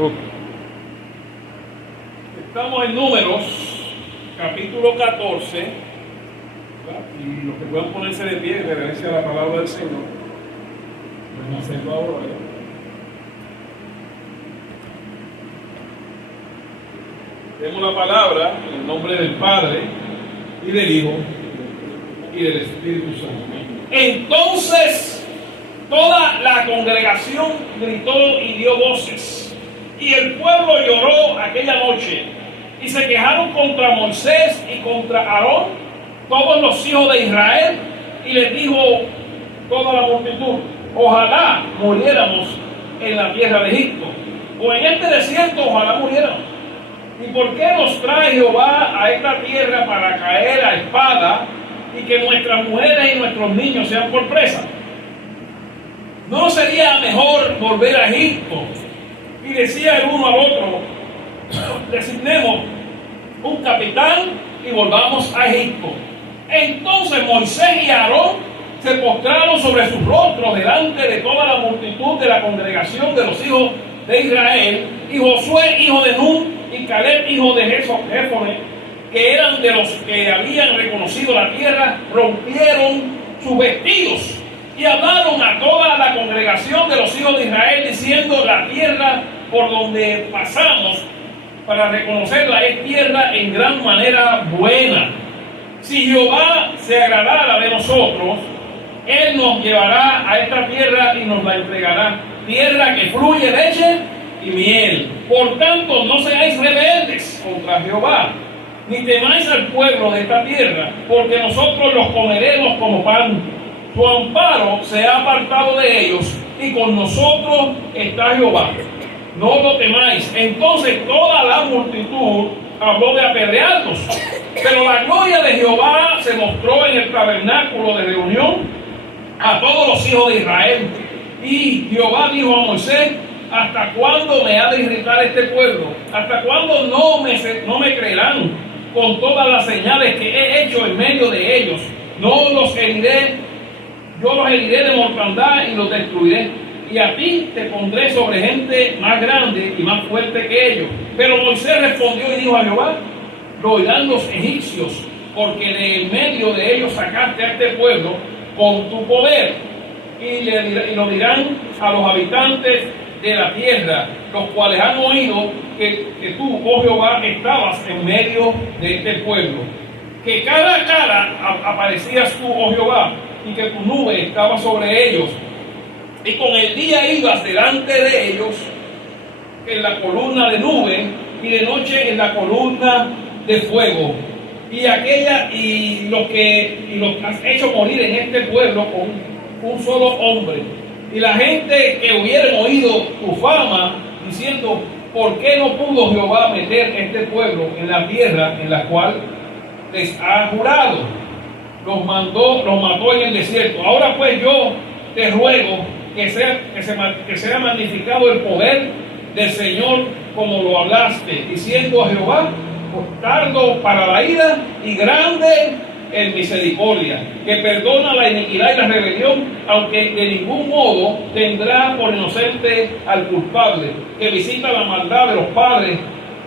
Ok. Estamos en Números, capítulo 14. ¿verdad? Y los que puedan ponerse de pie en reverencia a la palabra del Señor, pueden hacerlo ahora. ¿verdad? Tenemos la palabra en el nombre del Padre, y del Hijo, y del Espíritu Santo. Entonces, toda la congregación gritó y dio voces, y el pueblo lloró aquella noche, y se quejaron contra Moisés y contra Aarón, todos los hijos de Israel, y les dijo toda la multitud: ojalá muriéramos en la tierra de Egipto, o en este desierto, ojalá muriéramos. ¿Y por qué nos trae Jehová a esta tierra para caer a espada y que nuestras mujeres y nuestros niños sean por presa? ¿No sería mejor volver a Egipto? Y decía el uno al otro: designemos un capitán y volvamos a Egipto. Entonces Moisés y Aarón se postraron sobre sus rostros delante de toda la multitud de la congregación de los hijos de Israel, y Josué hijo de Nun y Caleb hijo de Jefone, que eran de los que habían reconocido la tierra, rompieron sus vestidos y hablaron a toda la congregación de los hijos de Israel, diciendo: la tierra por donde pasamos para reconocerla es tierra en gran manera buena. Si Jehová se agradara de nosotros, Él nos llevará a esta tierra y nos la entregará, tierra que fluye leche y miel. Por tanto, no seáis rebeldes contra Jehová, ni temáis al pueblo de esta tierra, porque nosotros los comeremos como pan. Su amparo se ha apartado de ellos, y con nosotros está Jehová. No lo temáis. Entonces toda la multitud habló de apedrearlos, pero la gloria de Jehová se mostró en el tabernáculo de reunión a todos los hijos de Israel. Y Jehová dijo a Moisés: ¿hasta cuándo me ha de irritar este pueblo? ¿Hasta cuándo no me creerán con todas las señales que he hecho en medio de ellos? No los heriré, yo los heriré de mortandad y los destruiré. Y a ti te pondré sobre gente más grande y más fuerte que ellos. Pero Moisés respondió y dijo a Jehová: lo oirán los egipcios, porque de en medio de ellos sacaste a este pueblo con tu poder. Y lo dirán a los habitantes de la tierra, los cuales han oído que tú, oh Jehová, estabas en medio de este pueblo, que cara a cara aparecías tú, oh Jehová, y que tu nube estaba sobre ellos, y con el día ibas delante de ellos en la columna de nube, y de noche en la columna de fuego. Y los has hecho morir en este pueblo con un solo hombre. Y la gente que hubieran oído tu fama, diciendo: ¿por qué no pudo Jehová meter este pueblo en la tierra en la cual les ha jurado? Los mató en el desierto. Ahora pues yo te ruego que sea magnificado el poder del Señor, como lo hablaste, diciendo a Jehová: tardo para la ira y grande en misericordia, que perdona la iniquidad y la rebelión, aunque de ningún modo tendrá por inocente al culpable, que visita la maldad de los padres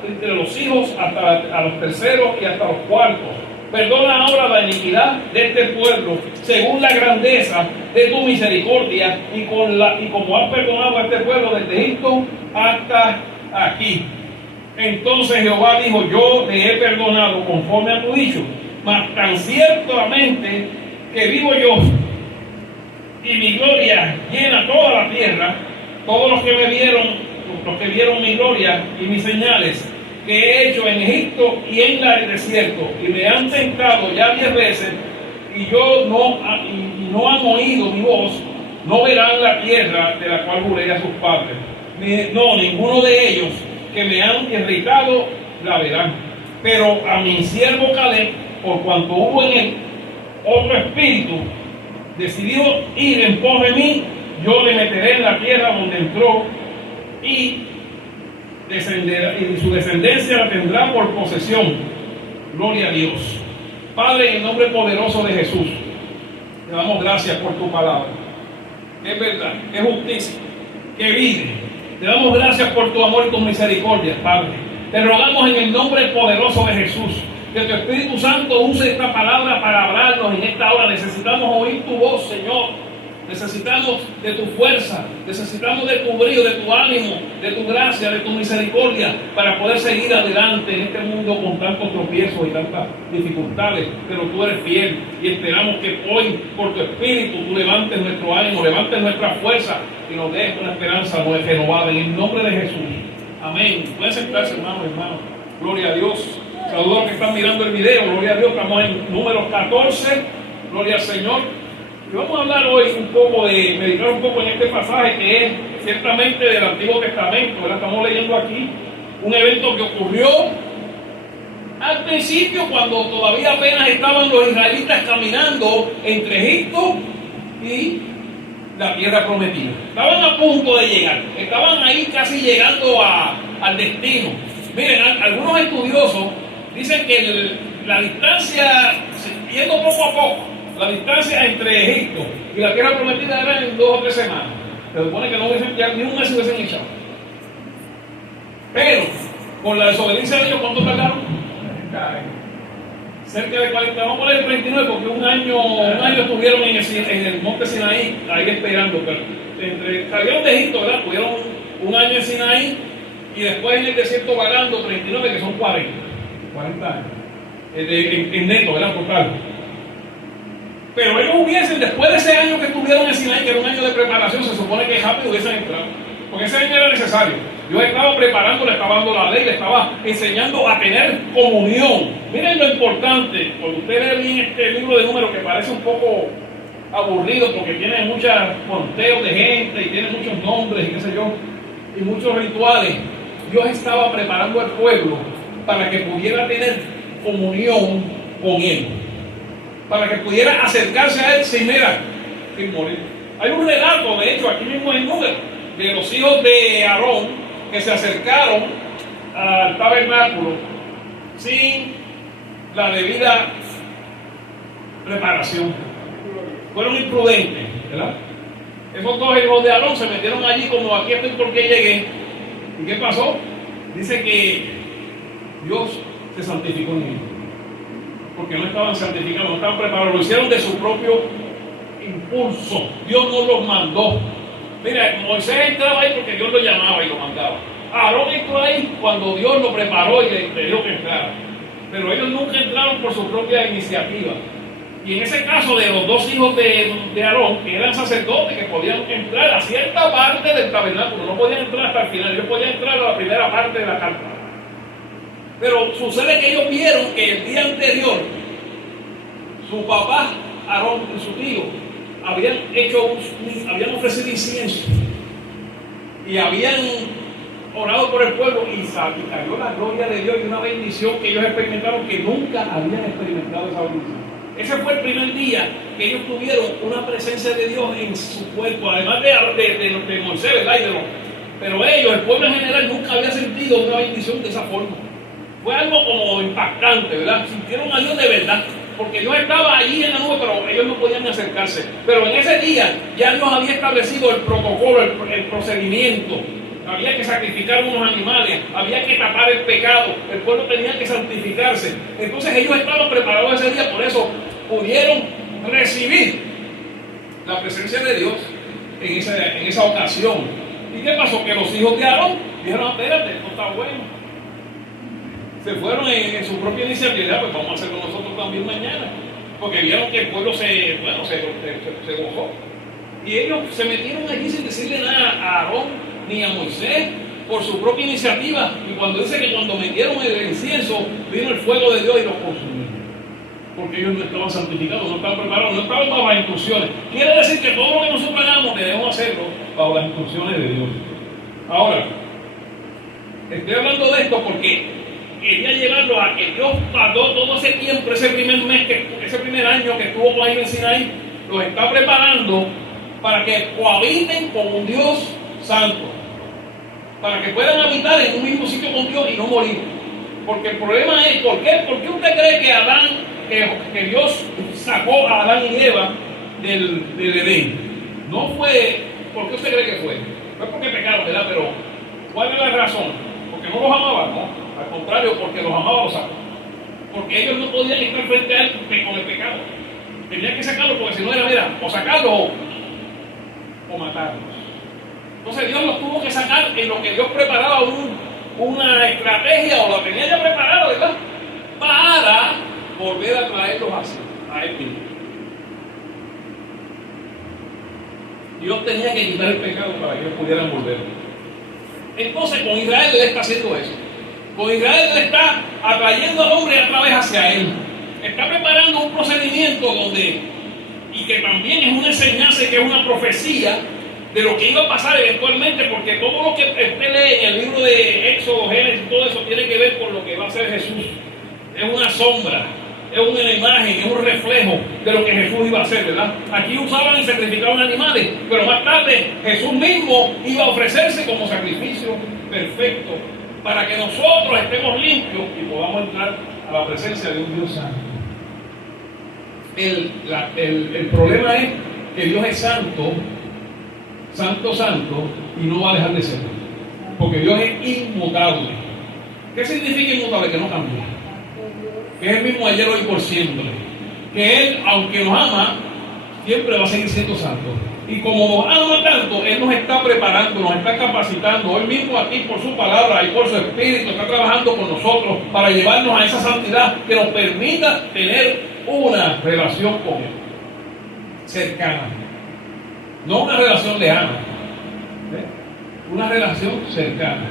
entre los hijos hasta a los terceros y hasta los cuartos. Perdona ahora la iniquidad de este pueblo, según la grandeza de tu misericordia, y como has perdonado a este pueblo desde Egipto hasta aquí. Entonces Jehová dijo: yo te he perdonado conforme a tu dicho, mas tan ciertamente que vivo yo y mi gloria llena toda la tierra, todos los que vieron mi gloria y mis señales que he hecho en Egipto y en el desierto, y me han tentado ya 10 veces, y no han oído mi voz, no verán la tierra de la cual juré a sus padres. No, ninguno de ellos que me han irritado la verán. Pero a mi siervo Caleb, por cuanto hubo en él otro espíritu decidido ir en pos de mí, yo le meteré en la tierra donde entró, y su descendencia la tendrá por posesión. Gloria a Dios. Padre, en el nombre poderoso de Jesús, te damos gracias por tu palabra. Es verdad, es justicia, que vive, Te damos gracias por tu amor y tu misericordia, Padre. Te rogamos en el nombre poderoso de Jesús, que tu Espíritu Santo use esta palabra para hablarnos en esta hora. Necesitamos oír tu voz, Señor. Necesitamos de tu fuerza, necesitamos de tu brillo, de tu ánimo, de tu gracia, de tu misericordia, para poder seguir adelante en este mundo con tantos tropiezos y tantas dificultades. Pero tú eres fiel y esperamos que hoy, por tu Espíritu, tú levantes nuestro ánimo, levantes nuestra fuerza y nos des una esperanza renovada en el nombre de Jesús. Amén. Pueden sentarse, hermanos. Gloria a Dios. Saludos a los que están mirando el video. Gloria a Dios. Estamos en número 14. Gloria al Señor. Y vamos a hablar hoy meditar un poco en este pasaje que es ciertamente del Antiguo Testamento, ¿verdad? Estamos leyendo aquí un evento que ocurrió al principio, cuando todavía apenas estaban los israelitas caminando entre Egipto y la tierra prometida. Estaban a punto de llegar, estaban ahí casi llegando al destino. Miren, algunos estudiosos dicen que la distancia, yendo poco a poco, la distancia entre Egipto y la tierra prometida era en 2 o 3 semanas. Se supone que no hubiesen, ya ni un mes hubiesen echado. Pero, con la desobediencia de ellos, ¿cuánto tardaron? Cerca de 40, vamos a poner 39, porque un año estuvieron en el monte Sinaí, ahí esperando. Pero salieron de Egipto, ¿verdad? Tuvieron un año en Sinaí y después en el desierto vagando 39, que son 40 años. En neto, ¿verdad? Total. Pero ellos hubiesen, después de ese año que estuvieron en Sinaí, que era un año de preparación, se supone que rápido hubiesen entrado. Porque ese año era necesario. Dios estaba preparando, le estaba dando la ley, le estaba enseñando a tener comunión. Miren lo importante, cuando usted lee bien este libro de Números, que parece un poco aburrido porque tiene muchos conteos de gente y tiene muchos nombres y qué sé yo, y muchos rituales. Dios estaba preparando al pueblo para que pudiera tener comunión con Él, para que pudiera acercarse a Él sin morir. Hay un relato, de hecho, aquí mismo en Números, de los hijos de Aarón que se acercaron al tabernáculo sin la debida preparación. Fueron imprudentes, ¿verdad? Esos 2 hijos de Aarón se metieron allí como aquí estoy porque llegué. ¿Y qué pasó? Dice que Dios se santificó en ellos, porque no estaban santificados, no estaban preparados, lo hicieron de su propio impulso. Dios no los mandó. Mira, Moisés entraba ahí porque Dios lo llamaba y lo mandaba. Aarón entró ahí cuando Dios lo preparó y le dio que entrara. Pero ellos nunca entraron por su propia iniciativa. Y en ese caso de los 2 hijos de Aarón, que eran sacerdotes, que podían entrar a cierta parte del tabernáculo, no podían entrar hasta el final, ellos podían entrar a la primera parte de la carta. Pero sucede que ellos vieron que el día anterior su papá Aarón y su tío habían ofrecido incienso y habían orado por el pueblo y cayó la gloria de Dios y una bendición que ellos experimentaron, que nunca habían experimentado esa bendición. Ese fue el primer día que ellos tuvieron una presencia de Dios en su cuerpo, además de Moisés, ¿verdad? Pero ellos, el pueblo en general, nunca había sentido una bendición de esa forma. Fue algo como impactante, ¿verdad? Sintieron a Dios de verdad, porque Dios estaba allí en la nube, pero ellos no podían acercarse. Pero en ese día ya Dios había establecido el protocolo, el procedimiento. Había que sacrificar unos animales, había que tapar el pecado, el pueblo tenía que santificarse. Entonces ellos estaban preparados ese día, por eso pudieron recibir la presencia de Dios en esa ocasión. ¿Y qué pasó? Que los hijos de Aarón dijeron: espérate, esto está bueno. Se fueron en su propia iniciativa, pues vamos a hacerlo nosotros también mañana, porque vieron que el pueblo se gozó. Y ellos se metieron allí sin decirle nada a Aarón ni a Moisés, por su propia iniciativa. Y cuando dice que cuando metieron el incienso, vino el fuego de Dios y los consumió, porque ellos no estaban santificados, no estaban preparados, no estaban bajo las instrucciones. Quiere decir que todo lo que nosotros hagamos debemos hacerlo bajo las instrucciones de Dios. Ahora, estoy hablando de esto porque quería llevarlo a que Dios tardó todo ese tiempo, ese primer año que estuvo con ellos en Sinaí, los está preparando para que cohabiten con un Dios santo, para que puedan habitar en un mismo sitio con Dios y no morir. Porque el problema es, ¿por qué usted cree que Dios sacó a Adán y Eva del Edén? No fue, ¿por qué usted cree que fue? No es porque pecaron, ¿verdad? Pero ¿Cuál es la razón? Porque no los amaba, no. Al contrario, porque los amaba los sacó. Porque ellos no podían estar frente a él con el pecado. Tenían que sacarlo porque si no era, mira, o sacarlo o matarlos. Entonces Dios los tuvo que sacar en lo que Dios preparaba una estrategia, o la tenía ya preparada, ¿verdad? Para volver a traerlos a él mismo. Dios tenía que quitar el pecado para que ellos pudieran volver. Entonces con Israel él está haciendo eso. Con Israel él está atrayendo al hombre otra vez hacia él. Está preparando un procedimiento y que también es una enseñanza, que es una profecía de lo que iba a pasar eventualmente, porque todo lo que usted lee en el libro de Éxodo, Génesis, todo eso tiene que ver con lo que va a hacer Jesús. Es una sombra, es una imagen, es un reflejo de lo que Jesús iba a hacer, ¿verdad? Aquí usaban y sacrificaban animales, pero más tarde Jesús mismo iba a ofrecerse como sacrificio perfecto para que nosotros estemos limpios y podamos entrar a la presencia de un Dios santo. El problema es que Dios es santo, santo, santo, y no va a dejar de serlo, porque Dios es inmutable. ¿Qué significa inmutable? Que no cambia, que es el mismo ayer, hoy, por siempre, que Él, aunque nos ama, siempre va a seguir siendo santo. Y como nos ama tanto, Él nos está preparando, nos está capacitando. Él mismo aquí, por su palabra y por su espíritu, está trabajando con nosotros para llevarnos a esa santidad que nos permita tener una relación con Él cercana, no una relación lejana, una relación cercana.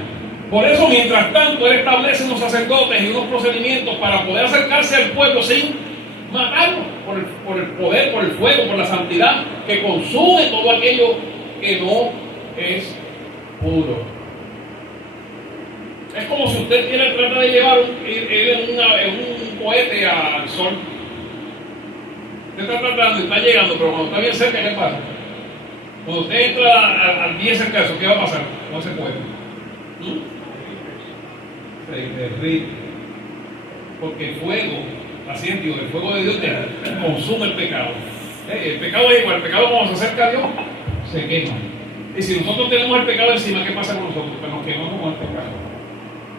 Por eso, mientras tanto, Él establece unos sacerdotes y unos procedimientos para poder acercarse al pueblo sin matarlo, por el poder, por el fuego, por la santidad que consume todo aquello que no es puro. Es como si usted quiere tratar de llevar un cohete al sol. Usted está tratando y está llegando, pero cuando está bien cerca, ¿qué pasa? Cuando usted entra al bien cerca de eso, ¿qué va a pasar? No se puede. Se derrite. Porque el fuego, así es Dios, el fuego de Dios consume el pecado. El pecado es igual, el pecado cuando se acerca a Dios, se quema. Y si nosotros tenemos el pecado encima, ¿qué pasa con nosotros? Pues nos quemamos con el pecado.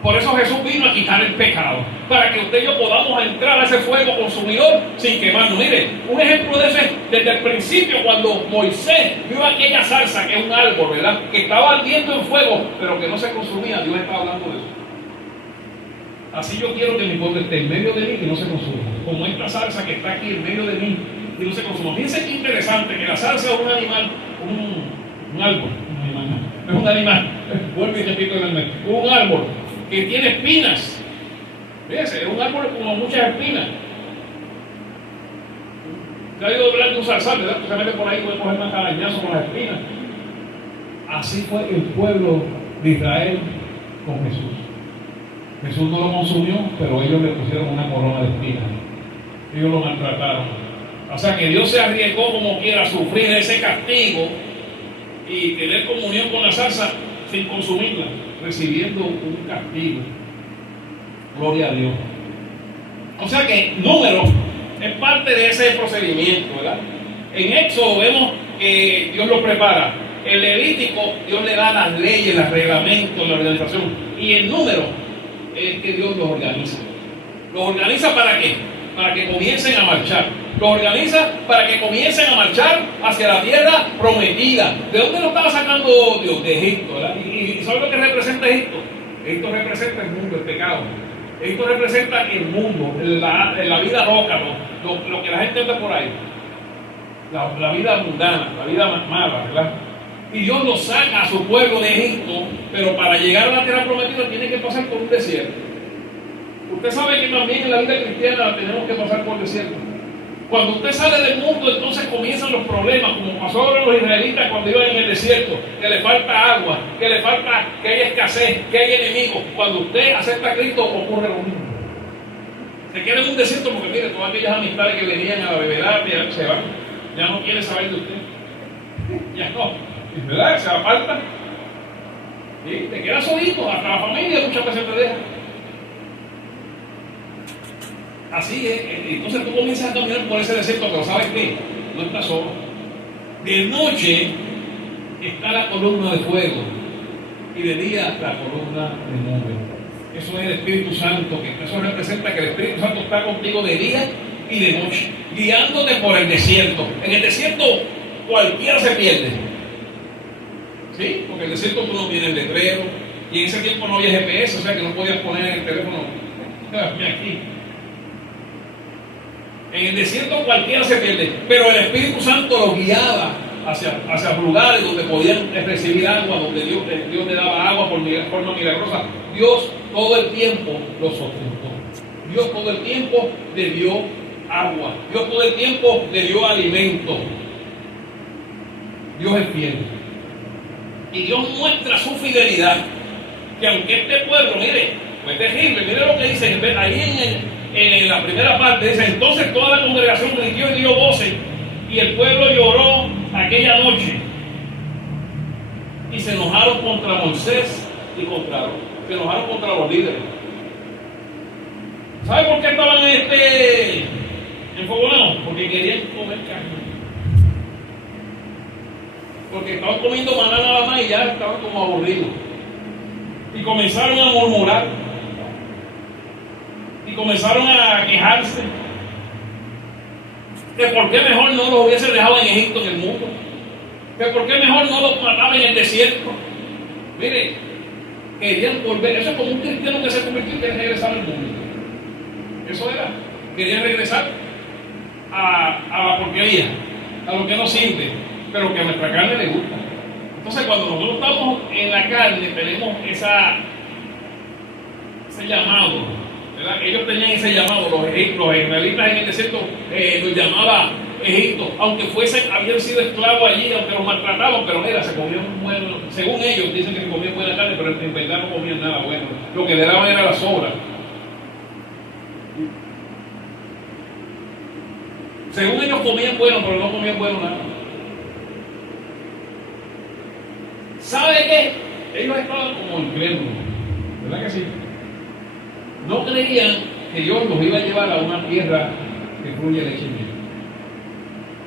Por eso Jesús vino a quitar el pecado, para que usted y yo podamos entrar a ese fuego consumidor sin quemarnos. Mire, un ejemplo de ese, desde el principio, cuando Moisés vio aquella zarza, que es un árbol, ¿verdad?, que estaba ardiendo en fuego, pero que no se consumía. Dios estaba hablando de eso. Así yo quiero que mi pueblo esté en medio de mí y no se consuma, como esta zarza que está aquí en medio de mí y no se consuma. Fíjense qué interesante, que la zarza es un animal, un árbol, no es un animal, vuelvo y repito en el medio, un árbol que tiene espinas. Fíjense, es un árbol con muchas espinas. Se ha ido a hablar de un zarzal, ¿verdad? Especialmente por ahí puede coger más arañazo con las espinas. Así fue el pueblo de Israel con Jesús. Jesús no lo consumió, pero ellos le pusieron una corona de espinas. Ellos lo maltrataron. O sea que Dios se arriesgó como quiera a sufrir ese castigo y tener comunión con la zarza sin consumirla, recibiendo un castigo. Gloria a Dios. O sea que Números es parte de ese procedimiento, ¿verdad? En Éxodo vemos que Dios lo prepara. En Levítico Dios le da las leyes, los reglamentos, la organización. Y en Números es que Dios los organiza. ¿Los organiza para qué? Para que comiencen a marchar. Los organiza para que comiencen a marchar hacia la tierra prometida. ¿De dónde lo estaba sacando Dios? De Egipto, ¿verdad? ¿Y sabe lo que representa Egipto? Egipto representa el mundo, el pecado. Egipto representa el mundo, la vida loca, lo que la gente anda por ahí. La vida mundana, la vida mala, ¿verdad? Y Dios lo saca a su pueblo de Egipto, pero para llegar a la tierra prometida tiene que pasar por un desierto. Usted sabe que también en la vida cristiana tenemos que pasar por el desierto. Cuando usted sale del mundo, entonces comienzan los problemas, como pasó ahora los israelitas cuando iban en el desierto, que le falta agua, que hay escasez, que hay enemigos. Cuando usted acepta a Cristo, ocurre lo mismo. Se queda en un desierto porque, mire, todas aquellas amistades que venían a la bebedad se van. Ya no quiere saber de usted. Ya no. ¿Verdad? Se aparta. ¿Sí? Te quedas solito, hasta la familia muchas veces te deja. Así es. Entonces tú comienzas a caminar por ese desierto, pero ¿sabes qué? No estás solo. De noche está la columna de fuego y de día la columna de nube. Eso es el Espíritu Santo, que eso representa que el Espíritu Santo está contigo de día y de noche, guiándote por el desierto. En el desierto cualquiera se pierde, ¿sí? Porque en el desierto tú no tienes el letrero, y en ese tiempo no había GPS, o sea que no podías poner el teléfono aquí. En el desierto cualquiera se pierde, pero el Espíritu Santo los guiaba hacia lugares donde podían recibir agua, donde Dios le daba agua por forma milagrosa. Dios todo el tiempo los sustentó. Dios todo el tiempo le dio agua. Dios todo el tiempo le dio alimento. Dios es fiel. Y Dios muestra su fidelidad. Que aunque este pueblo, mire, es terrible, mire lo que dice ahí en la primera parte, dice: entonces toda la congregación gritó y dio voces, y el pueblo lloró aquella noche, y se enojaron contra Moisés y contra Aarón. Se enojaron contra los líderes. ¿Sabe por qué estaban enfogonados? Porque querían comer carne. Porque estaban comiendo maná nada más y ya estaban como aburridos. Y comenzaron a murmurar. Y comenzaron a quejarse. Que por qué mejor no los hubiese dejado en Egipto, en el mundo. Que por qué mejor no los mataba en el desierto. Mire, querían volver. Eso es como un cristiano que se convirtió y quiere regresar al mundo. Eso era. Querían regresar a la porquería, a lo que no sirve, pero que a nuestra carne le gusta. Entonces, cuando nosotros estamos en la carne, tenemos ese llamado, ¿verdad? Ellos tenían ese llamado, los israelitas en el desierto los llamaba Egipto, aunque habían sido esclavos allí, aunque los maltrataban, pero mira, se comían bueno, según ellos dicen que se comían buena carne, pero en verdad no comían nada bueno, lo que le daban era la sobra. Según ellos comían bueno, pero no comían bueno nada. ¿Sabe qué? Ellos estaban como incrédulos, ¿verdad que sí? No creían que Dios los iba a llevar a una tierra que fluye leche y miel.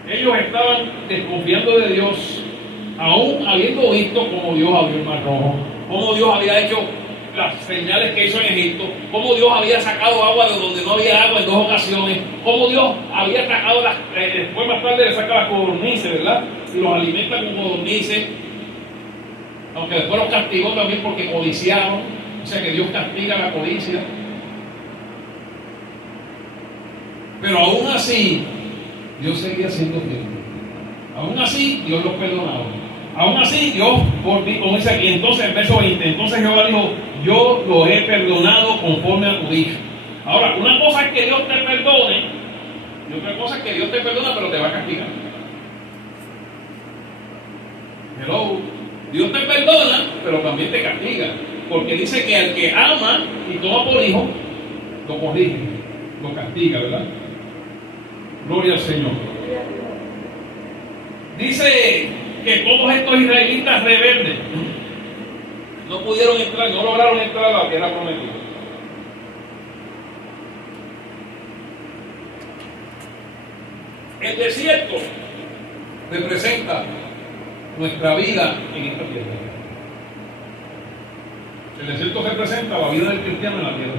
Ellos estaban desconfiando de Dios, aún habiendo visto cómo Dios abrió el mar rojo, cómo Dios había hecho las señales que hizo en Egipto, cómo Dios había sacado agua de donde no había agua en 2 ocasiones, cómo Dios había sacado después más tarde le saca las codornices, ¿verdad? Y los alimenta con codornices, aunque después los castigó también porque codiciaron, o sea que Dios castiga la codicia. Pero aún así, Dios seguía siendo fiel. Aún así, Dios los perdonaba. Aún así, Dios, como dice aquí, entonces, el verso 20, entonces Jehová dijo: yo los he perdonado conforme a tu dicho. Ahora, una cosa es que Dios te perdone, y otra cosa es que Dios te perdona, pero te va a castigar. Hello. Dios te perdona, pero también te castiga. Porque dice que al que ama y toma por hijo, lo corrige, lo castiga, ¿verdad? Gloria al Señor. Dice que todos estos israelitas rebeldes no pudieron entrar, no lograron entrar a la tierra prometida. El desierto representa nuestra vida en esta tierra. El desierto representa la vida del cristiano en la tierra,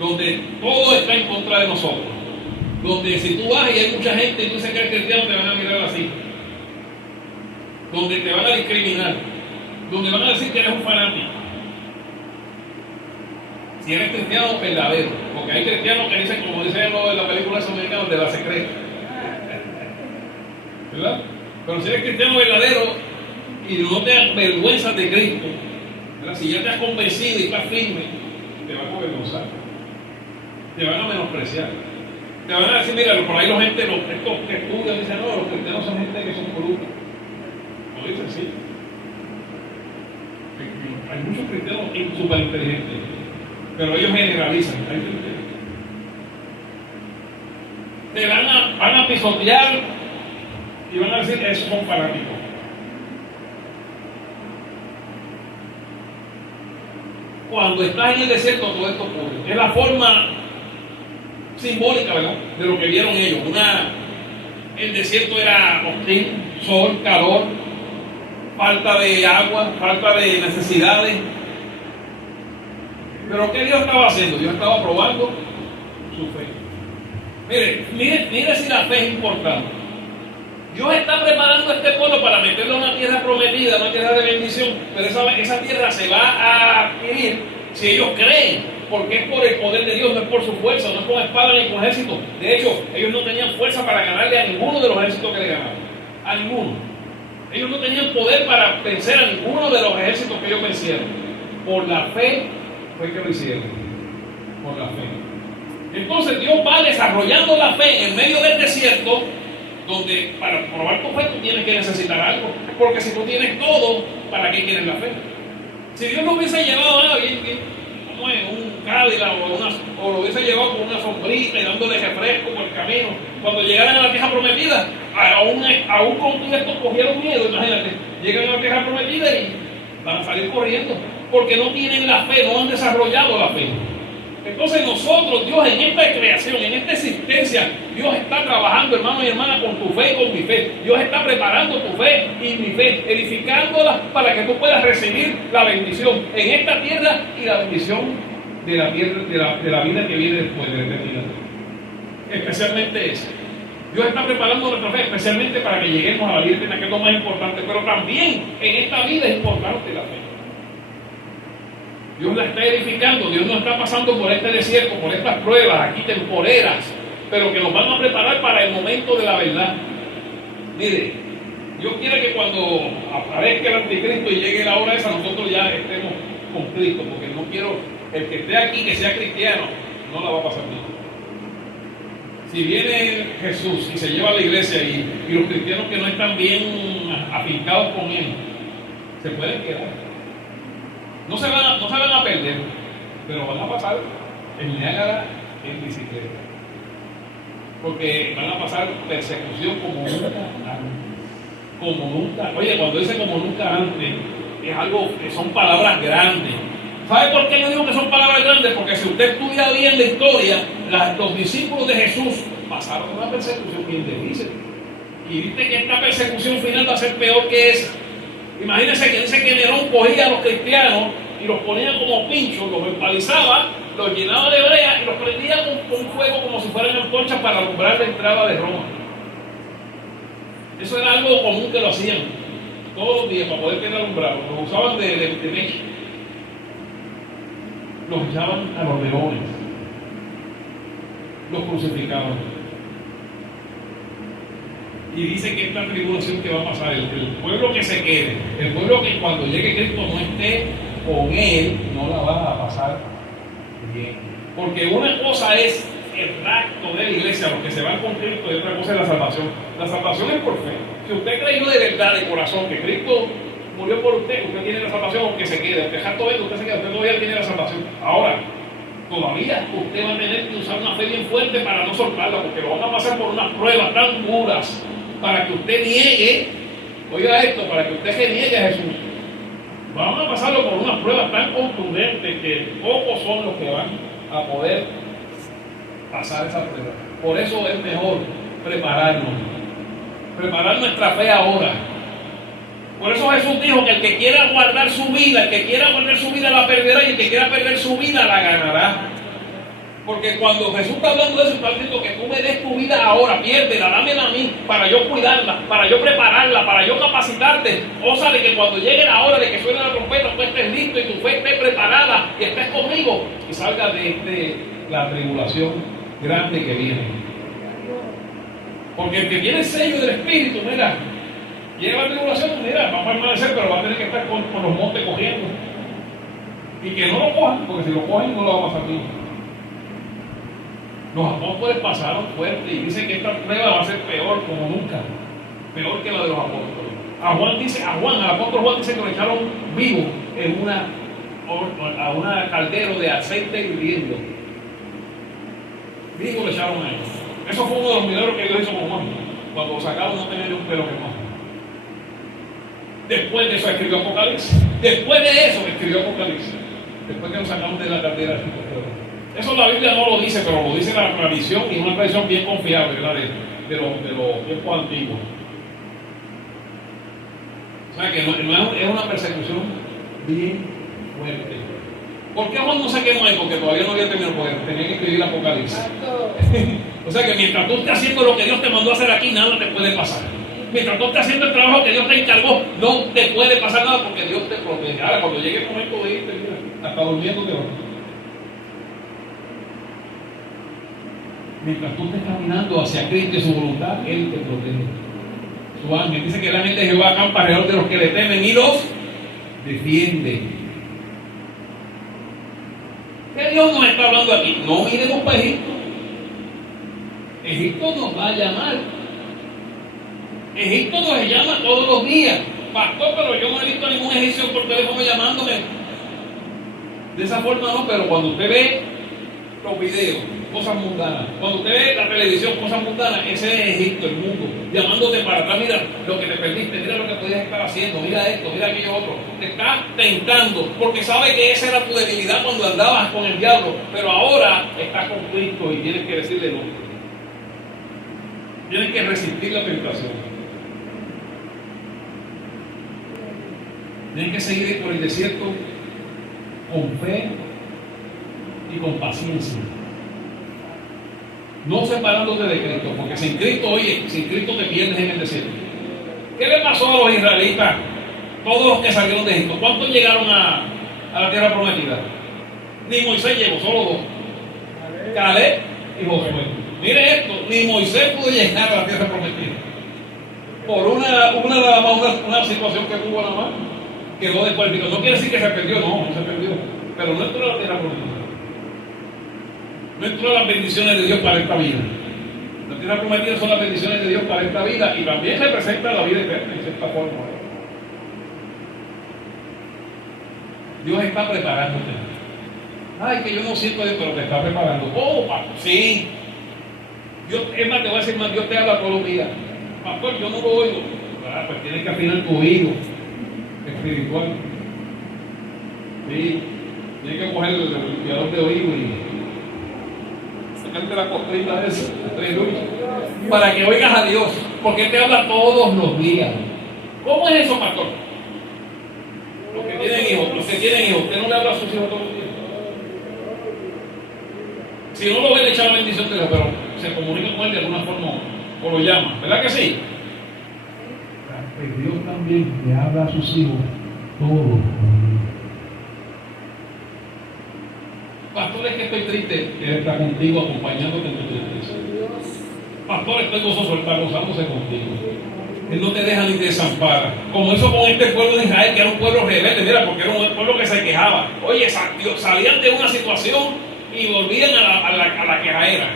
donde todo está en contra de nosotros, donde si tú vas y hay mucha gente y tú dices que eres cristiano, te van a mirar así, donde te van a discriminar, donde van a decir que eres un fanático. Si eres cristiano verdadero, porque hay cristianos que dicen, como dicen en la película americana, de la secreta, ¿verdad? Pero si eres cristiano verdadero y no te avergüenzas de Cristo, ¿verdad? Si ya te has convencido y estás firme, te van a avergonzar, te van a menospreciar, te van a decir: mira, por ahí estos que estudian dicen: no, los cristianos son gente que son corruptos. Lo dicen así. Hay muchos cristianos súper inteligentes, pero ellos generalizan. Te van a pisotear y van a decir: esos son fanáticos. Cuando estás en el desierto, todo esto ocurre. Es la forma simbólica, ¿verdad?, de lo que vieron ellos. El desierto era hostil, sol, calor, falta de agua, falta de necesidades. Pero ¿qué Dios estaba haciendo? Dios estaba probando su fe. Mire si la fe es importante. Dios está preparando a este pueblo para meterlo en una tierra prometida, una tierra de bendición, pero esa tierra se va a adquirir si ellos creen, porque es por el poder de Dios, no es por su fuerza, no es con espada ni con ejército. De hecho, ellos no tenían fuerza para ganarle a ninguno de los ejércitos que le ganaban, a ninguno. Ellos no tenían poder para vencer a ninguno de los ejércitos que ellos vencieron. Por la fe fue que lo hicieron, por la fe. Entonces Dios va desarrollando la fe en medio del desierto, donde para probar tu fe tú tienes que necesitar algo, porque si tú tienes todo, ¿para qué quieres la fe? Si Dios lo hubiese llevado a alguien, como es, un Cadillac o lo hubiese llevado con una sombrita y dándole refresco por el camino, cuando llegaran a la tierra prometida, aún con todo esto cogieron miedo, imagínate, llegan a la tierra prometida y van a salir corriendo, porque no tienen la fe, no han desarrollado la fe. Entonces nosotros, Dios, en esta creación, en esta existencia, Dios está trabajando, hermano y hermana, con tu fe y con mi fe. Dios está preparando tu fe y mi fe, edificándola para que tú puedas recibir la bendición en esta tierra y la bendición de la vida que viene después de la eternidad. Especialmente esa. Dios está preparando nuestra fe, especialmente para que lleguemos a la vida eterna, que es lo más importante. Pero también en esta vida es importante la fe. Dios la está edificando, Dios nos está pasando por este desierto, por estas pruebas aquí temporeras, pero que nos van a preparar para el momento de la verdad. Mire, Dios quiere que cuando aparezca el anticristo y llegue la hora esa, nosotros ya estemos con Cristo, porque no quiero, el que esté aquí, que sea cristiano, no la va a pasar bien. Si viene Jesús y se lleva a la iglesia y los cristianos que no están bien afincados con Él, se pueden quedar. No se van a perder, pero van a pasar en Niágara en bicicleta. Porque van a pasar persecución como nunca antes. Como nunca. Oye, cuando dice como nunca antes, es algo que son palabras grandes. ¿Sabe por qué yo digo que son palabras grandes? Porque si usted estudia bien la historia, los discípulos de Jesús pasaron una persecución bien difícil. Y dice que esta persecución final va a ser peor que esa. Imagínense que dice que Nerón cogía a los cristianos y los ponía como pinchos, los empalizaba, los llenaba de brea y los prendía con fuego como si fueran antorchas para alumbrar la entrada de Roma. Eso era algo común que lo hacían todos los días para poder tener alumbrado. Los usaban de mecha. Los echaban a los leones. Los crucificaban. Y dice que esta tribulación que va a pasar, el pueblo que se quede, el pueblo que cuando llegue Cristo no esté con Él, no la va a pasar bien. Porque una cosa es el rapto de la iglesia, los que se van con Cristo, y otra cosa es la salvación. La salvación es por fe. Si usted creyó de verdad, de corazón, que Cristo murió por usted, usted tiene la salvación, aunque se quede. Aunque jato vende, usted se queda, usted todavía tiene la salvación. Ahora, todavía usted va a tener que usar una fe bien fuerte para no soltarla, porque lo van a pasar por unas pruebas tan duras para que usted niegue, oiga esto, para que usted se niegue a Jesús. Vamos a pasarlo por unas pruebas tan contundentes que pocos son los que van a poder pasar esa prueba. Por eso es mejor preparar nuestra fe ahora. Por eso Jesús dijo que el que quiera guardar su vida, la perderá, y el que quiera perder su vida la ganará. Porque cuando Jesús está hablando de eso, está diciendo que tú me des tu vida ahora, piérdela, dámela a mí, para yo cuidarla, para yo prepararla, para yo capacitarte. Osa de que cuando llegue la hora de que suene la trompeta, tú estés listo y tu fe esté preparada y estés conmigo y salga de la tribulación grande que viene. Porque el que tiene el sello del Espíritu, mira, llega la tribulación, mira, va a permanecer, pero va a tener que estar con los montes cogiendo. Y que no lo cojan, porque si lo cogen no lo va a pasar bien. Los apóstoles pasaron fuerte y dicen que esta prueba va a ser peor como nunca, peor que la de los apóstoles. Al apóstol Juan dice que lo echaron vivo a una caldero de aceite hirviendo. Vivo lo echaron a ellos. Eso fue uno de los milagros que Dios hizo con Juan, cuando lo sacaron no tenía ni un pelo quemado. Después de eso escribió Apocalipsis. Después que lo sacaron de la caldera. Eso la Biblia no lo dice, pero lo dice la tradición, y una tradición bien confiable, ¿verdad? De los tiempos antiguos. O sea que no es una persecución bien fuerte. ¿Por qué Juan no se quemó ahí? Porque todavía no había terminado, porque tenía que escribir el Apocalipsis. O sea que mientras tú estés haciendo lo que Dios te mandó a hacer aquí, nada te puede pasar. Mientras tú estés haciendo el trabajo que Dios te encargó, no te puede pasar nada porque Dios te protege. Ahora, cuando llegue el momento de irte, mira, hasta durmiendo te vas. Mientras tú estés caminando hacia Cristo y su voluntad, Él te protege. Su ángel dice que el ángel de Jehová acampa alrededor de los que le temen y los defiende. ¿Qué Dios nos está hablando aquí? No miremos para Egipto. Egipto nos va a llamar. Egipto nos llama todos los días. Pastor, pero yo no he visto a ningún egipcio por teléfono llamándome. De esa forma no, pero cuando usted ve los videos, cosas mundanas, cuando usted ve la televisión, cosas mundanas, ese es Egipto, el mundo, llamándote para atrás. Mira lo que te perdiste, mira lo que podías estar haciendo, mira esto, mira aquello otro. Te está tentando, porque sabe que esa era tu debilidad cuando andabas con el diablo, pero ahora estás con Cristo y tienes que decirle no. Tienes que resistir la tentación. Tienes que seguir por el desierto con fe y con paciencia. No separándote de Cristo, porque sin Cristo, oye, sin Cristo te pierdes en el desierto. ¿Qué le pasó a los israelitas? Todos los que salieron de Egipto. ¿Cuántos llegaron a la tierra prometida? Ni Moisés llegó, solo dos. Caleb y Josué. Mire esto, ni Moisés pudo llegar a la tierra prometida. Por una situación que tuvo nada más, quedó descualificado. No quiere decir que se perdió, no se perdió. Pero no entró a la tierra prometida. No entró a las bendiciones de Dios para esta vida. Las tierras prometidas son las bendiciones de Dios para esta vida y también representa la vida eterna en cierta forma. Dios está preparándote. Ay, que yo no siento Dios, pero te está preparando. Oh, pastor, sí. Dios, es más, te voy a decir más, Dios te habla todos los días. Pastor, yo no lo oigo. Ah, pues tienes que afinar tu oído espiritual. Sí. Tienes que coger el limpiador de oído y sacarte la costrita esa, para que oigas a Dios, porque Él te habla todos los días. ¿Cómo es eso, pastor? Los que tienen hijos, usted no le habla a sus hijos todos los días. Si no lo ve, le echa la bendición de Dios, pero se comunica con Él de alguna forma o lo llama, ¿verdad que sí? Dios también le habla a sus hijos todos los días. Pastor, es que estoy triste. Él está contigo, acompañándote en tu tristeza. Pastor, estoy gozoso, Él está gozándose contigo. Él no te deja ni te desampara. Como hizo con este pueblo de Israel, que era un pueblo rebelde, mira, porque era un pueblo que se quejaba. Oye, salían de una situación y volvían a la quejadera.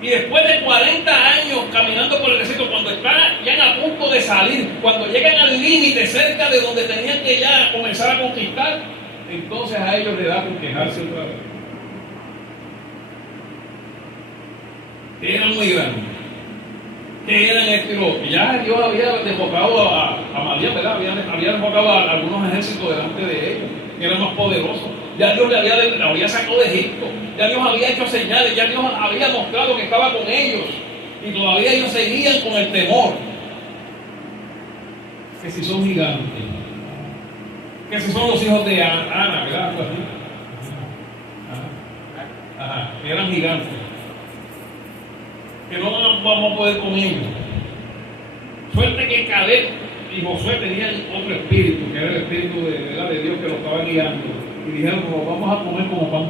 Y después de 40 años caminando por el desierto, cuando están ya a punto de salir, cuando llegan al límite cerca de donde tenían que ya comenzar a conquistar, entonces a ellos le da por quejarse otra vez. Que eran muy grandes. Que eran que ya Dios había desbocado a Madián, ¿verdad? Había desbocado a algunos ejércitos delante de ellos, que eran más poderosos. Ya Dios le había sacado de Egipto. Ya Dios había hecho señales. Ya Dios había mostrado que estaba con ellos. Y todavía ellos seguían con el temor. Que si son gigantes. Que si son los hijos de Ana, ¿verdad? Ajá, que eran gigantes. Que no vamos a poder con ellos. Suerte que Caleb y Josué tenían otro espíritu, que era el espíritu de Dios que los estaba guiando. Y dijeron, nos vamos a comer como pan.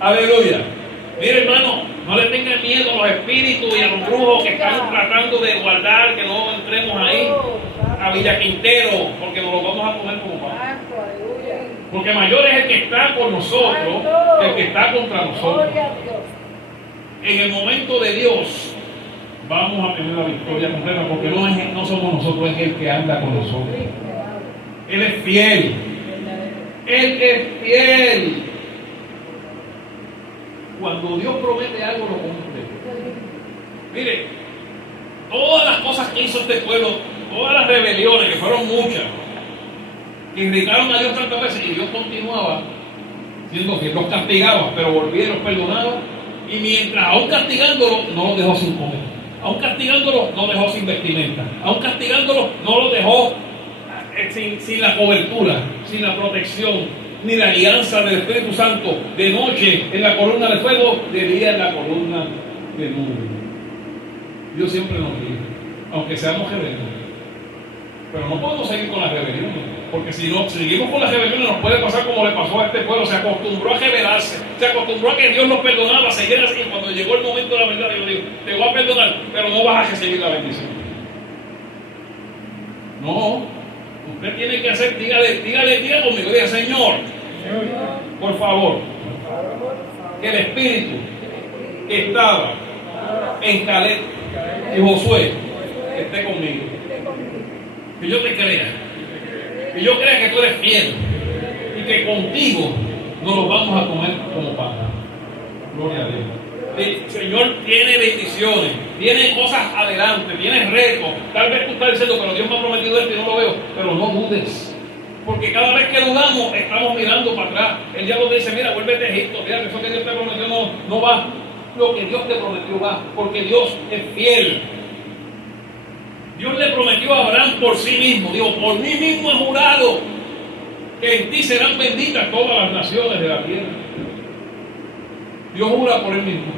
Aleluya. Mire, hermano, no le tengan miedo a los espíritus y a los brujos que están tratando de guardar, que no entremos ahí a Villa Quintero, porque nos lo vamos a comer como pan. Porque mayor es el que está con nosotros que el que está contra nosotros. En el momento de Dios vamos a tener la victoria completa, porque no somos nosotros, es el que anda con nosotros. Él es fiel. Él es fiel. Cuando Dios promete algo, lo cumple. Mire, todas las cosas que hizo este pueblo, todas las rebeliones, que fueron muchas, que irritaron a Dios tantas veces, y Dios continuaba siendo fiel. Los castigaba, pero volvía y los perdonaba. Y mientras aún castigándolo, no los dejó sin comer. Aún castigándolo, no dejó sin vestimenta. Aún castigándolo, no lo dejó sin la cobertura, sin la protección, ni la alianza del Espíritu Santo. De noche en la columna de fuego, de día en la columna de nube. Dios siempre nos guía, aunque seamos rebeldes. Pero no podemos seguir con la rebelión, porque si no seguimos con la rebelión nos puede pasar como le pasó a este pueblo. Se acostumbró a rebelarse, se acostumbró a que Dios nos perdonaba, seguir así. Cuando llegó el momento de la verdad, Dios dijo: te voy a perdonar, pero no vas a recibir la bendición. No, usted tiene que hacer, diga conmigo, diga: Señor, por favor, que el Espíritu que estaba en Caleb y Josué esté conmigo. Que yo te crea, que yo crea que tú eres fiel y que contigo nos los vamos a comer como pan. Gloria a Dios. El Señor tiene bendiciones, tiene cosas adelante, tiene retos. Tal vez tú estás diciendo: pero Dios me ha prometido esto y no lo veo. Pero no dudes, porque cada vez que dudamos estamos mirando para atrás. El diablo te dice: mira, vuélvete a Egipto, mira, que eso que Dios te prometió no va. Lo que Dios te prometió va, porque Dios es fiel. Dios le prometió a Abraham por sí mismo. Dijo: por mí mismo he jurado que en ti serán benditas todas las naciones de la tierra. Dios jura por él mismo.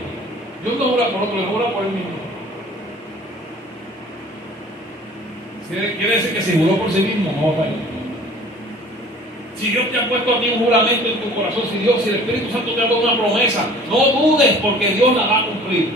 Dios no jura por otro, él jura por él mismo. Quiere decir que si juró por sí mismo, no va a fallar. Si Dios te ha puesto a ti un juramento en tu corazón, si el Espíritu Santo te ha dado una promesa, no dudes, porque Dios la va a cumplir.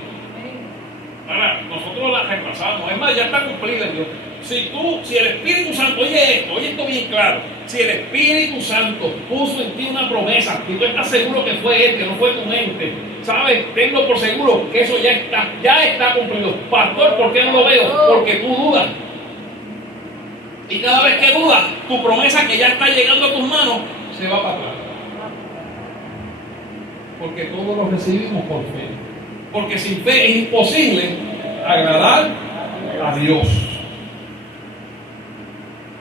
Ahora, nosotros la reemplazamos. Es más, ya está cumplida en Dios. Si el Espíritu Santo, oye esto bien claro. Si el Espíritu Santo puso en ti una promesa y tú estás seguro que fue Él, que no fue tu mente, ¿sabes? Tenlo por seguro que eso ya está cumplido. Pastor, ¿por qué no lo veo? Porque tú dudas. Y cada vez que dudas, tu promesa que ya está llegando a tus manos se va para atrás. Porque todos lo recibimos por fe. Porque sin fe es imposible agradar a Dios.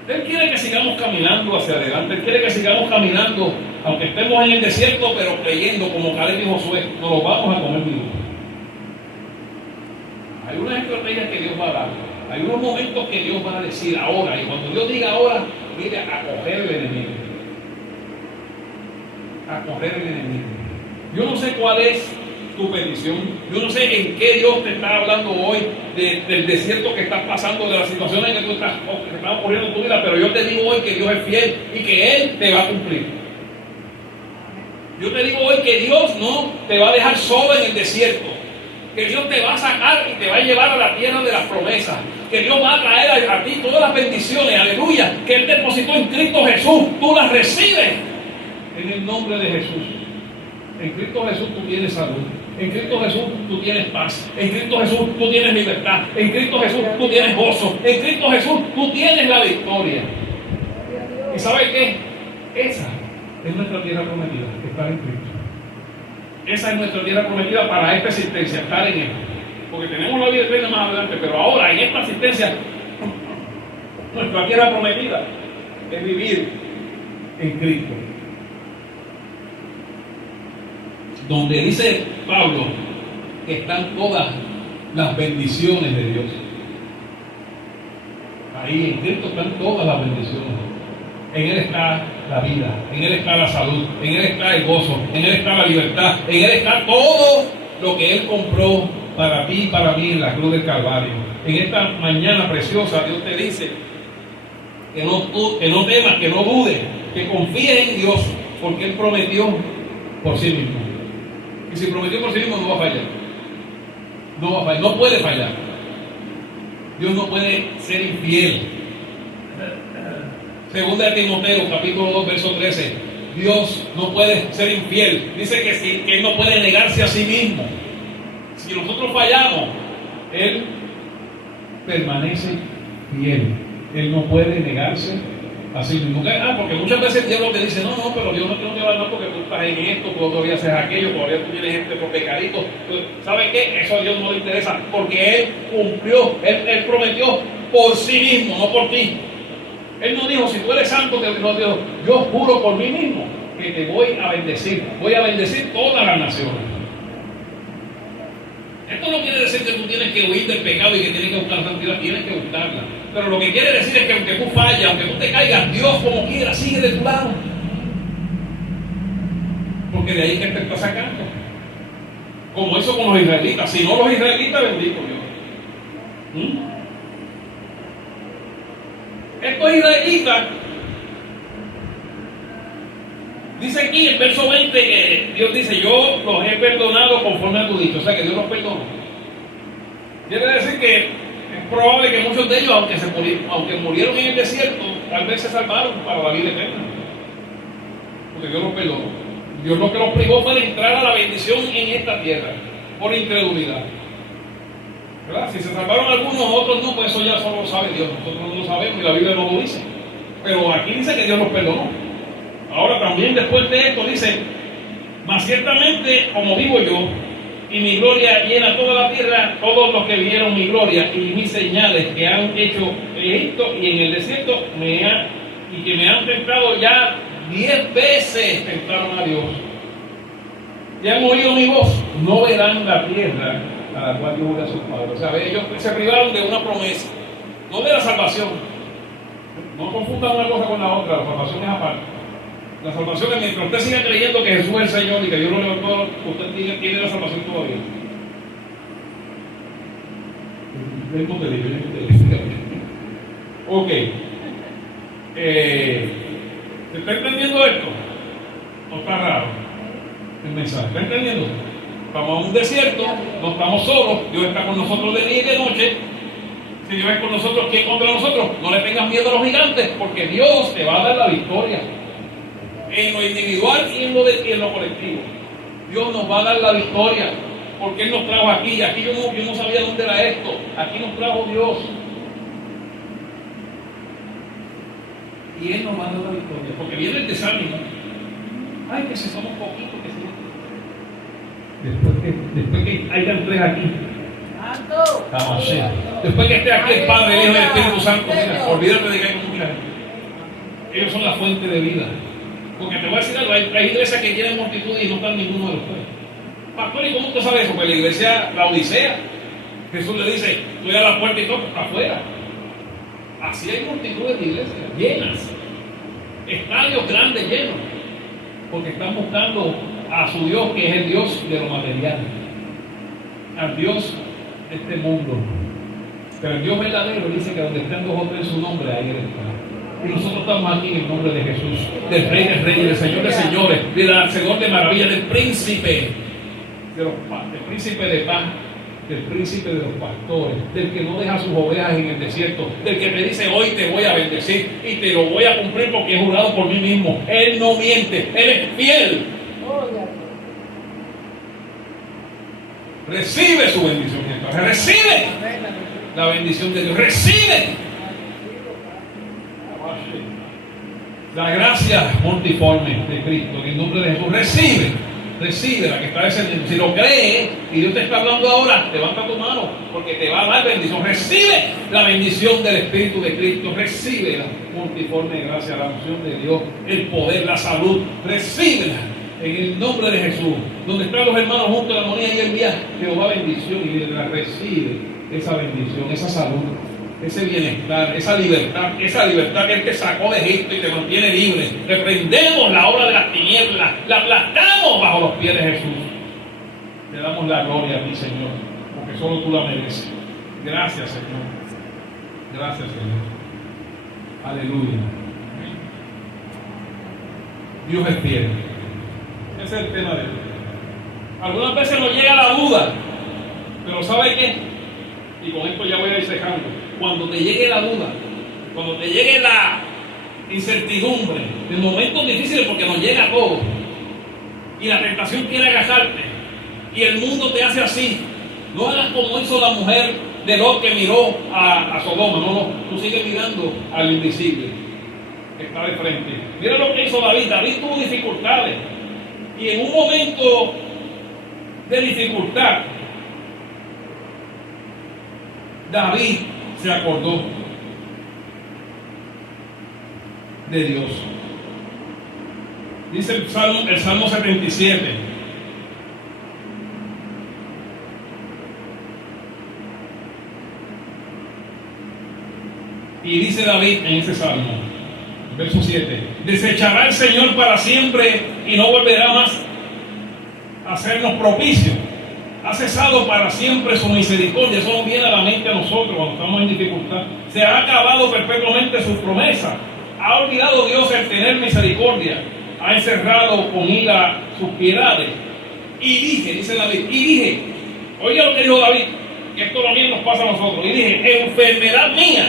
Él quiere que sigamos caminando hacia adelante. Él quiere que sigamos caminando, aunque estemos en el desierto, pero creyendo como Caleb y Josué, nos lo vamos a comer vivos. Hay unas estrategias que Dios va a dar. Hay unos momentos que Dios va a decir ahora. Y cuando Dios diga ahora, mire, a coger el enemigo. A coger el enemigo. Yo no sé cuál es tu petición. Yo no sé en qué Dios te está hablando hoy del desierto que estás pasando, de las situaciones que tú estás ocurriendo en tu vida, pero yo te digo hoy que Dios es fiel y que Él te va a cumplir. Yo te digo hoy que Dios no te va a dejar solo en el desierto, que Dios te va a sacar y te va a llevar a la tierra de las promesas, que Dios va a traer a ti todas las bendiciones, aleluya, que Él depositó en Cristo Jesús. Tú las recibes en el nombre de Jesús. En Cristo Jesús tú tienes salud. En Cristo Jesús tú tienes paz. En Cristo Jesús tú tienes libertad. En Cristo Jesús tú tienes gozo. En Cristo Jesús tú tienes la victoria. ¿Y sabes qué? Esa es nuestra tierra prometida, estar en Cristo. Esa es nuestra tierra prometida para esta existencia, estar en Él. Porque tenemos la vida eterna más adelante, pero ahora en esta existencia, nuestra tierra prometida es vivir en Cristo. Donde dice Pablo que están todas las bendiciones de Dios. Ahí en Cristo están todas las bendiciones. En Él está la vida, en Él está la salud, en Él está el gozo, en Él está la libertad, en Él está todo lo que Él compró para ti y para mí en la cruz del Calvario. En esta mañana preciosa Dios te dice que no temas, que no dudes, que confíes en Dios, porque Él prometió por sí mismo. Y si prometió por sí mismo, no va a fallar. No va a fallar, no puede fallar. Dios no puede ser infiel. Segunda de Timoteo, capítulo 2, verso 13. Dios no puede ser infiel. Dice que Él no puede negarse a sí mismo. Si nosotros fallamos, Él permanece fiel. Él no puede negarse a sí mismo. Porque muchas veces el diablo te dice: no, pero Dios no te va a dar porque tú estás en esto, tú todavía haces aquello, todavía tú tienes este pecadito. ¿Sabes qué? Eso a Dios no le interesa, porque Él cumplió, Él prometió por sí mismo, no por ti. Él no dijo: si tú eres santo, no dijo: yo juro por mí mismo que te voy a bendecir todas las naciones. Esto no quiere decir que tú tienes que huir del pecado y que tienes que buscar santidad, tienes que buscarla. Pero lo que quiere decir es que aunque tú falles, aunque tú te caigas, Dios como quiera sigue de tu lado. Porque de ahí es que te está sacando. Como hizo con los israelitas. Si no los israelitas, bendito Dios. Estos israelitas, dice aquí en verso 20 que Dios dice: yo los he perdonado conforme a tu dicho. O sea que Dios los perdonó. Quiere decir que es probable que muchos de ellos, aunque murieron en el desierto, tal vez se salvaron para la vida eterna. Porque Dios los perdonó. Dios lo que los privó fue de entrar a la bendición en esta tierra, por incredulidad. ¿Verdad? Si se salvaron algunos, otros no, pues eso ya solo lo sabe Dios. Nosotros no lo sabemos y la Biblia no lo dice. Pero aquí dice que Dios los perdonó. Ahora también después de esto dice: mas ciertamente como vivo yo, y mi gloria llena toda la tierra, todos los que vieron mi gloria y mis señales que han hecho en Egipto y en el desierto, y que me han tentado ya 10 veces, tentaron a Dios, y han oído mi voz, no verán la tierra a la cual yo voy a sus padres. O sea, ellos se privaron de una promesa, no de la salvación. No confundan una cosa con la otra, la salvación es aparte. La salvación es mientras usted siga creyendo que Jesús es el Señor y que Dios lo levantó, usted tiene la salvación todavía. Ok. ¿Se está entendiendo esto? ¿No está raro el mensaje? ¿Está entendiendo? Estamos en un desierto, no estamos solos, Dios está con nosotros de día y de noche. Si Dios es con nosotros, ¿quién contra nosotros? No le tengas miedo a los gigantes, porque Dios te va a dar la victoria. En lo individual y en lo colectivo. Dios nos va a dar la victoria, porque Él nos trajo aquí. Aquí yo no sabía dónde era esto. Aquí nos trajo Dios. Y Él nos va a dar la victoria, porque viene el desánimo. Ay, que si somos poquitos, que si... Después que hayan 3 aquí, después que esté aquí el Padre, el Hijo y el Espíritu Santo, mira, olvídate de que hay como mira. Ellos son la fuente de vida. Porque te voy a decir algo, hay iglesias que tienen multitudes y no están ninguno de los 3. Pastor, ¿y cómo usted sabe eso? Pues la iglesia, la Odisea, Jesús le dice: estoy a la puerta y toco, está afuera. Así hay multitudes de iglesias llenas, estadios grandes llenos, porque están buscando a su Dios, que es el Dios de lo material, al Dios de este mundo. Pero el Dios verdadero dice que donde están 2 o 3 en su nombre, ahí Él está. Y nosotros estamos aquí en el nombre de Jesús, del Rey de Reyes, del Señor de Señores, del Hacedor de maravillas, del príncipe del príncipe de paz, del príncipe de los pastores, del que no deja sus ovejas en el desierto, del que me dice: hoy te voy a bendecir y te lo voy a cumplir porque he jurado por mí mismo. Él no miente, Él es fiel. Recibe su bendición, entonces recibe la bendición de Dios, recibe la gracia multiforme de Cristo en el nombre de Jesús. Recibe la que está descendiendo. Si lo crees y Dios te está hablando ahora, levanta tu mano, porque te va a dar bendición. Recibe la bendición del Espíritu de Cristo, recibe la multiforme gracia, la unción de Dios, el poder, la salud, recíbela en el nombre de Jesús. Donde están los hermanos juntos, la armonía y el viaje, Jehová bendición, y la recibe esa bendición, esa salud, ese bienestar, esa libertad que Él te sacó de Egipto y te mantiene libre. Reprendemos la obra de las tinieblas, la aplastamos bajo los pies de Jesús. Te damos la gloria a ti, Señor, porque solo tú la mereces. Gracias, Señor. Gracias, Señor. Aleluya. Dios es fiel. Ese es el tema de hoy. Algunas veces nos llega la duda, pero ¿sabe qué? Y con esto ya voy a ir cejando. Cuando te llegue la duda, cuando te llegue la incertidumbre, de momentos difíciles, porque nos llega todo, y la tentación quiere agarrarte, y el mundo te hace así, no hagas como hizo la mujer de Lot que miró a Sodoma. No, tú sigues mirando al invisible que está de frente. Mira lo que hizo David. David tuvo dificultades, y en un momento de dificultad, David se acordó de Dios. Dice el Salmo 77: Y dice David en ese salmo, verso 7, desechará el Señor para siempre y no volverá más a hacernos propicio. Ha cesado para siempre su misericordia. Eso nos viene a la mente a nosotros cuando estamos en dificultad. Se ha acabado perpetuamente sus promesas. Ha olvidado Dios el tener misericordia. Ha encerrado con ira sus piedades. Y dije, dice David, y dije, oiga lo que dijo David, que esto también nos pasa a nosotros. Y dije, enfermedad mía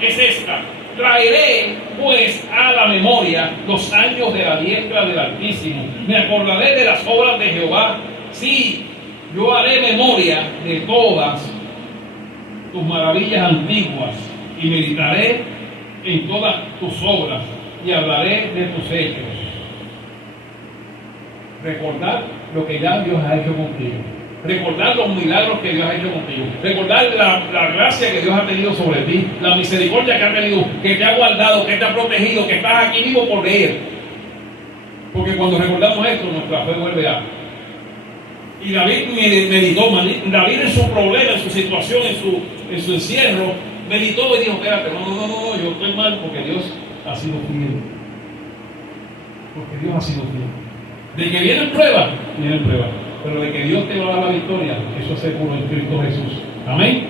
es esta. Traeré pues a la memoria los años de la diestra del Altísimo. Me acordaré de las obras de Jehová. Sí, yo haré memoria de todas tus maravillas antiguas y meditaré en todas tus obras y hablaré de tus hechos. Recordar lo que ya Dios ha hecho contigo. Recordar los milagros que Dios ha hecho contigo. Recordar la gracia que Dios ha tenido sobre ti. La misericordia que ha tenido, que te ha guardado, que te ha protegido, que estás aquí vivo por Él. Porque cuando recordamos esto, nuestra fe vuelve a... Y David meditó, David en su problema, en su situación, en su encierro, meditó y dijo, espérate, no, yo estoy mal porque Dios ha sido fiel. Porque Dios ha sido fiel. De que vienen pruebas, pero de que Dios te va a dar la victoria, eso es seguro en Cristo Jesús. Amén.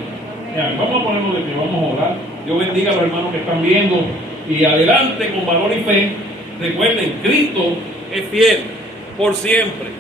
Vamos a ponernos de que vamos a orar. Dios bendiga a los hermanos que están viendo y adelante con valor y fe. Recuerden, Cristo es fiel por siempre.